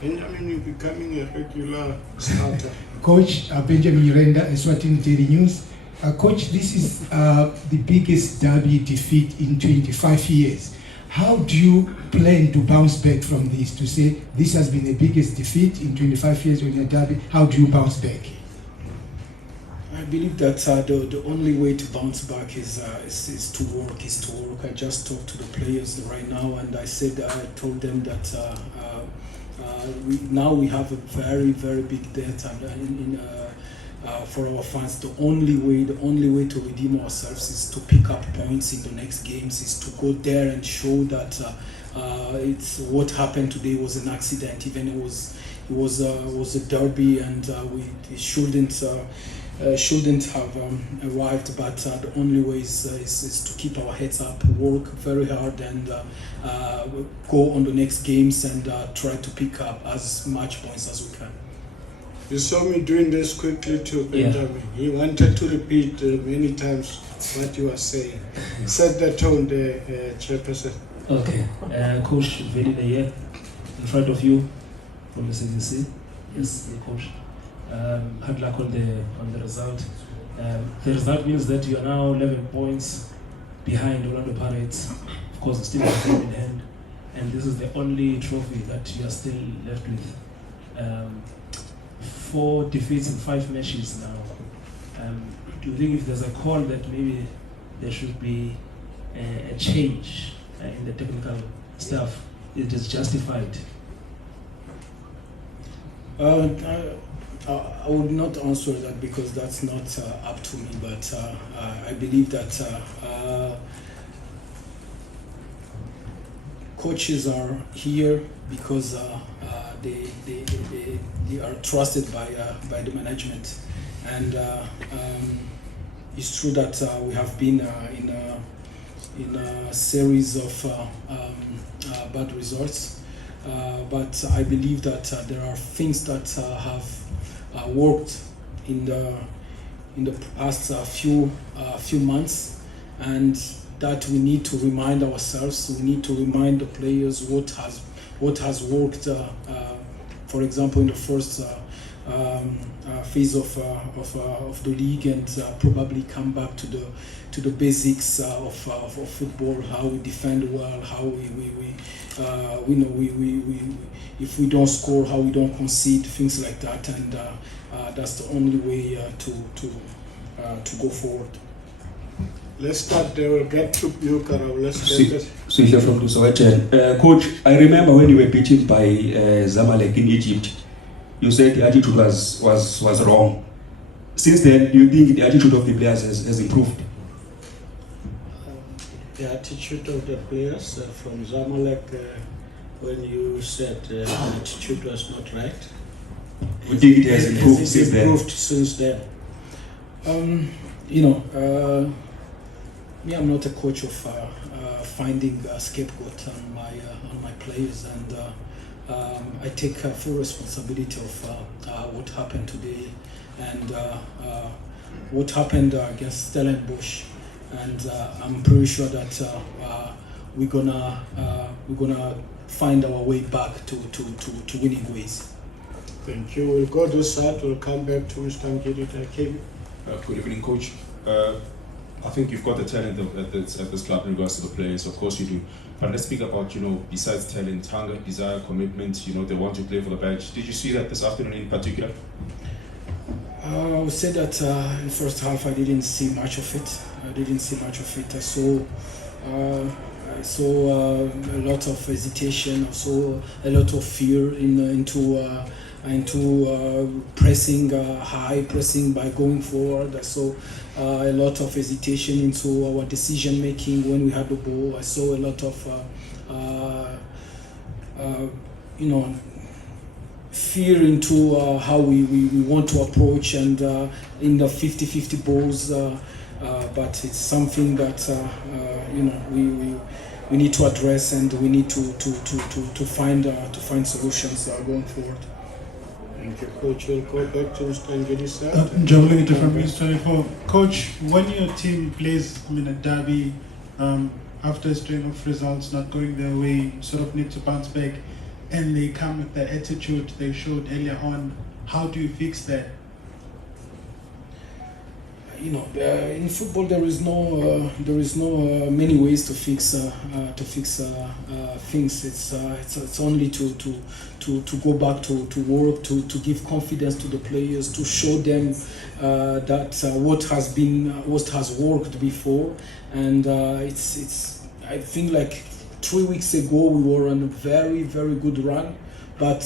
Benjamin, you're becoming a regular starter. Coach Benjamin Yurenda, Eswatini Daily News. Coach, this is the biggest derby defeat in 25 years. How do you plan to bounce back from this? To say this has been the biggest defeat in 25 years when you're derby, how do you bounce back? I believe that the only way to bounce back is to work. I just talked to the players right now, and I told them that we have a very, very big debt for our fans. The only way to redeem ourselves is to pick up points in the next games. Is to go there and show that it's what happened today was an accident. Even it was a derby, and we shouldn't have arrived, but the only way is to keep our heads up, work very hard, and go on the next games and try to pick up as much points as we can. You saw me doing this quickly to Benjamin. He wanted to repeat many times what you were saying. Set the tone there, Chairperson. Okay, Coach Vedina here, in front of you from the CDC. Yes, the coach. Hard luck on the result. The result means that you are now 11 points behind Orlando Pirates. Of course, still have game in hand, and this is the only trophy that you are still left with. 4 defeats in 5 matches now. Do you think if there's a call that maybe there should be a change in the technical staff, it is justified? I would not answer that because that's not up to me, but I believe that coaches are here because they are trusted by the management, and it's true that we have been in a series of bad results, but I believe that there are things that have worked in the past few months, and that we need to remind ourselves. We need to remind the players what has worked. For example, in the first phase of the league, and probably come back to the basics of football. How we defend well, how we if we don't score, how we don't concede, things like that, and that's the only way to go forward. Let's start there. We'll get to you, Karau. Let's get it. So here from Sowetan. Coach, I remember when you were beaten by Zamalek in Egypt, you said the attitude was wrong. Since then, do you think the attitude of the players has improved? The attitude of the players from Zamalek, when you said the attitude was not right. You think it has improved since then? Improved since then. Me, I'm not a coach of finding a scapegoat on my players, and I take full responsibility of what happened today and what happened against Stellenbosch, and I'm pretty sure that we're gonna find our way back to winning ways. Thank you. We'll go this side. We'll come back to Mr. Ngidi. Good evening, Coach. I think you've got the talent at this club in regards to the players. Of course you do. But let's speak about, besides talent, hunger, desire, commitment, they want to play for the badge. Did you see that this afternoon in particular? I would say that in the first half I didn't see much of it. I saw a lot of hesitation. I saw a lot of fear into pressing high, pressing by going forward. I saw a lot of hesitation into our decision making when we had the ball. I saw a lot of fear into how we want to approach, and in the 50-50 balls, but it's something that we need to address, and we need to find solutions going forward. Thank you, Coach. We'll go back to Mr. Ngidi, sir. Jabulita from News 24. Coach, when your team plays a derby, after a string of results not going their way, you sort of need to bounce back. and they come with the attitude they showed earlier on. How do you fix that? In football there is no many ways to fix things. It's only to go back to work, to give confidence to the players, to show them that what has worked before, and it's I think like 3 weeks ago we were on a very good run. But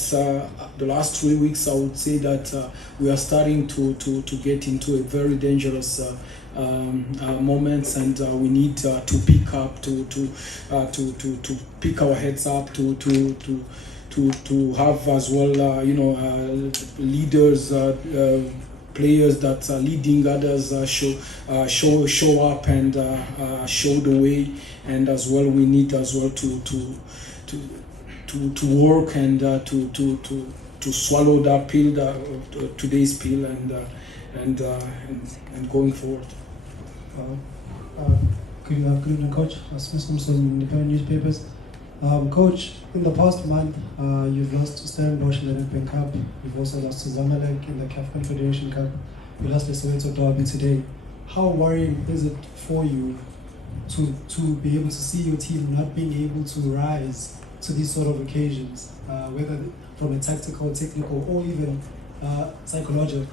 the last 3 weeks, I would say that we are starting to get into a very dangerous moments, and we need to pick up, to pick our heads up, to have as well, leaders, players that are leading others, show up and show the way, and as well we need as well to work and to swallow that pill, today's pill, and going forward. Good evening, Coach. Smith from some independent newspapers. Coach, in the past month, you've lost to Stellenbosch in the Nedbank Cup. You've also lost to Zamalek in the CAF Confederation Cup. You lost the Soweto Derby today. How worrying is it for you to be able to see your team not being able to rise to these sort of occasions, whether from a tactical, technical, or even psychological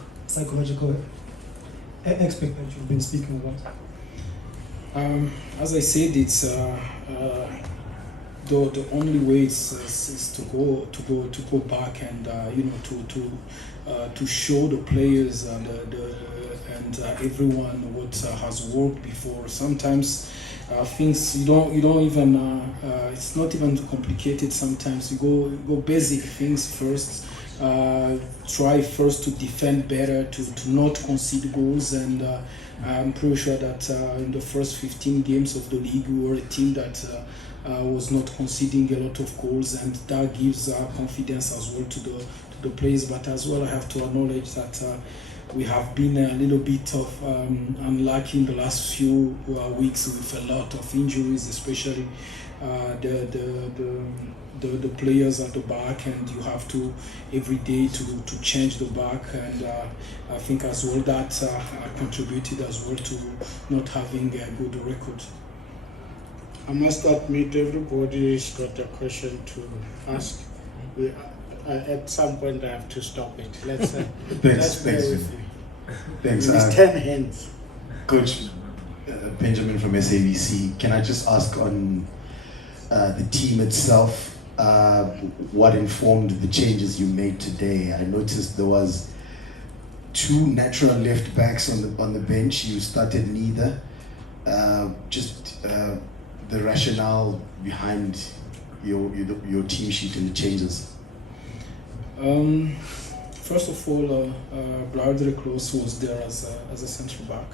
aspect that you've been speaking about? As I said, it's the only way is to go back and to show the players and everyone what has worked before. Sometimes things you don't even it's not even complicated. Sometimes you go basic things first. Try first to defend better, to not concede goals, and I'm pretty sure that in the first 15 games of the league we were a team that was not conceding a lot of goals, and that gives confidence as well to the players. But as well I have to acknowledge that we have been a little bit of unlucky in the last few weeks with a lot of injuries, especially the players at the back, and you have to every day to change the back, and I think as well that contributed as well to not having a good record. I must admit, everybody's got a question to ask. At some point I have to stop it. Let's bear with me. Thanks. It's 10 hands. Coach Benjamin from SABC, can I just ask on the team itself, what informed the changes you made today? I noticed there was 2 natural left backs on the bench. You started neither. The rationale behind your team sheet and the changes. First of all, Bradley Close was there as a central back,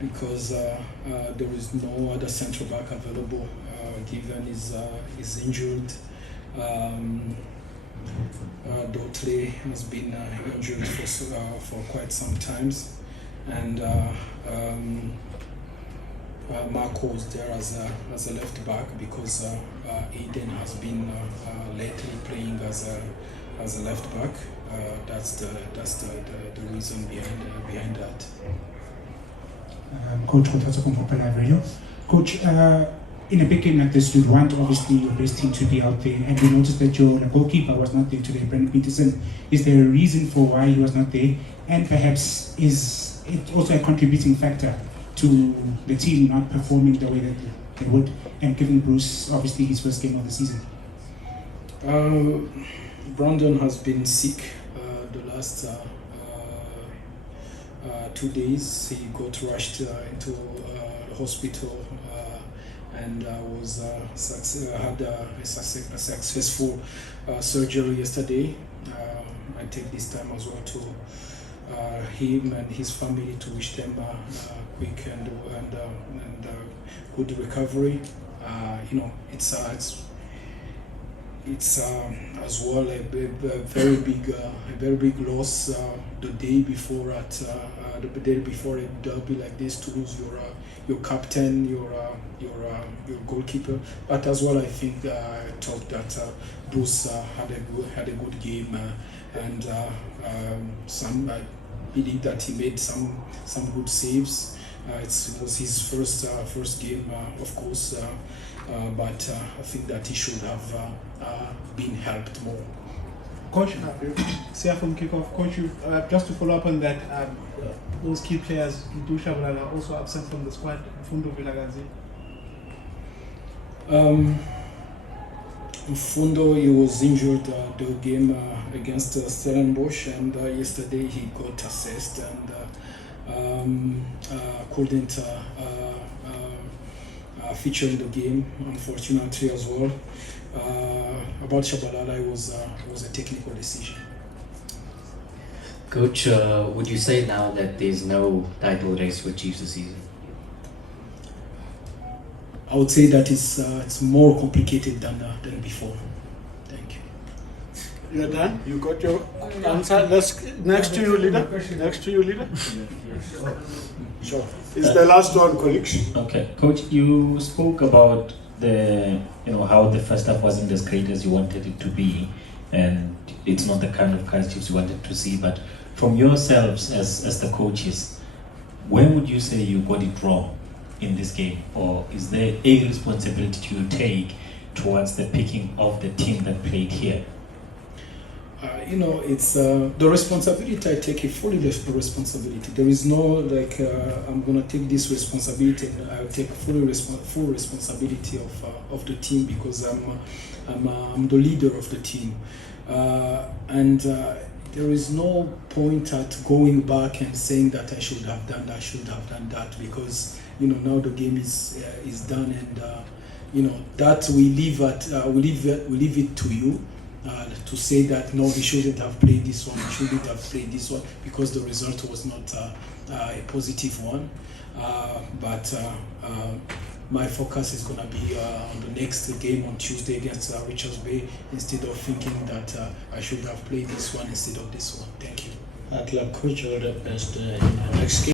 because there is no other central back available given is injured. Dotley has been injured for quite some times, and Marco was there as a left back because Aiden has been lately playing as a left back. That's the reason behind that. Coach Kotatso from Open Live Radio. Coach, in a big game like this, you'd want obviously your best team to be out there, and we noticed that your goalkeeper was not there today, Brendan Peterson. Is there a reason for why he was not there? And perhaps is it also a contributing factor to the team not performing the way that they would, and giving Bruce obviously his first game of the season? Brandon has been sick the last 2 days. He got rushed into the hospital and had a successful surgery yesterday. I take this time as well to him and his family to wish them quick and good recovery. It's as well a very big loss the day before a derby like this, to lose your captain, your goalkeeper. But as well, I think I thought that Bruce had a good game, and I believe that he made some good saves. It was his first game, of course, but I think that he should have been helped more. Coach, Sia from kickoff. Coach, just to follow up on that, those key players, Dudu Shabalala, are also absent from the squad. Mfundo Vilakazi. Mfundo, he was injured the game against Stellenbosch, and yesterday he got assessed and couldn't feature in the game, unfortunately as well. About Shabalala, it was a technical decision. Coach, would you say now that there's no title race for Chiefs this season? I would say that it's more complicated than before. Thank you. You're done? You got your answer? Next to you, leader. Next to you, leader. Sure. It's the last one, colleagues. Okay, Coach, you spoke about how the first half wasn't as great as you wanted it to be, and it's not the kind of Kaizer Chiefs you wanted to see. But from yourselves as the coaches, where would you say you got it wrong in this game, or is there a responsibility you take towards the picking of the team that played here? It's the responsibility. I take a fully responsibility. There is no I'm gonna take this responsibility. I'll take full responsibility of the team, because I'm the leader of the team, and there is no point at going back and saying that I should have done that, because now the game is done, and that we leave it to you. To say that no, he shouldn't have played this one, he shouldn't have played this one, because the result was not a positive one. But my focus is going to be on the next game on Tuesday against Richards Bay, instead of thinking that I should have played this one instead of this one. Thank you. I'd like Coach all the best in the next game.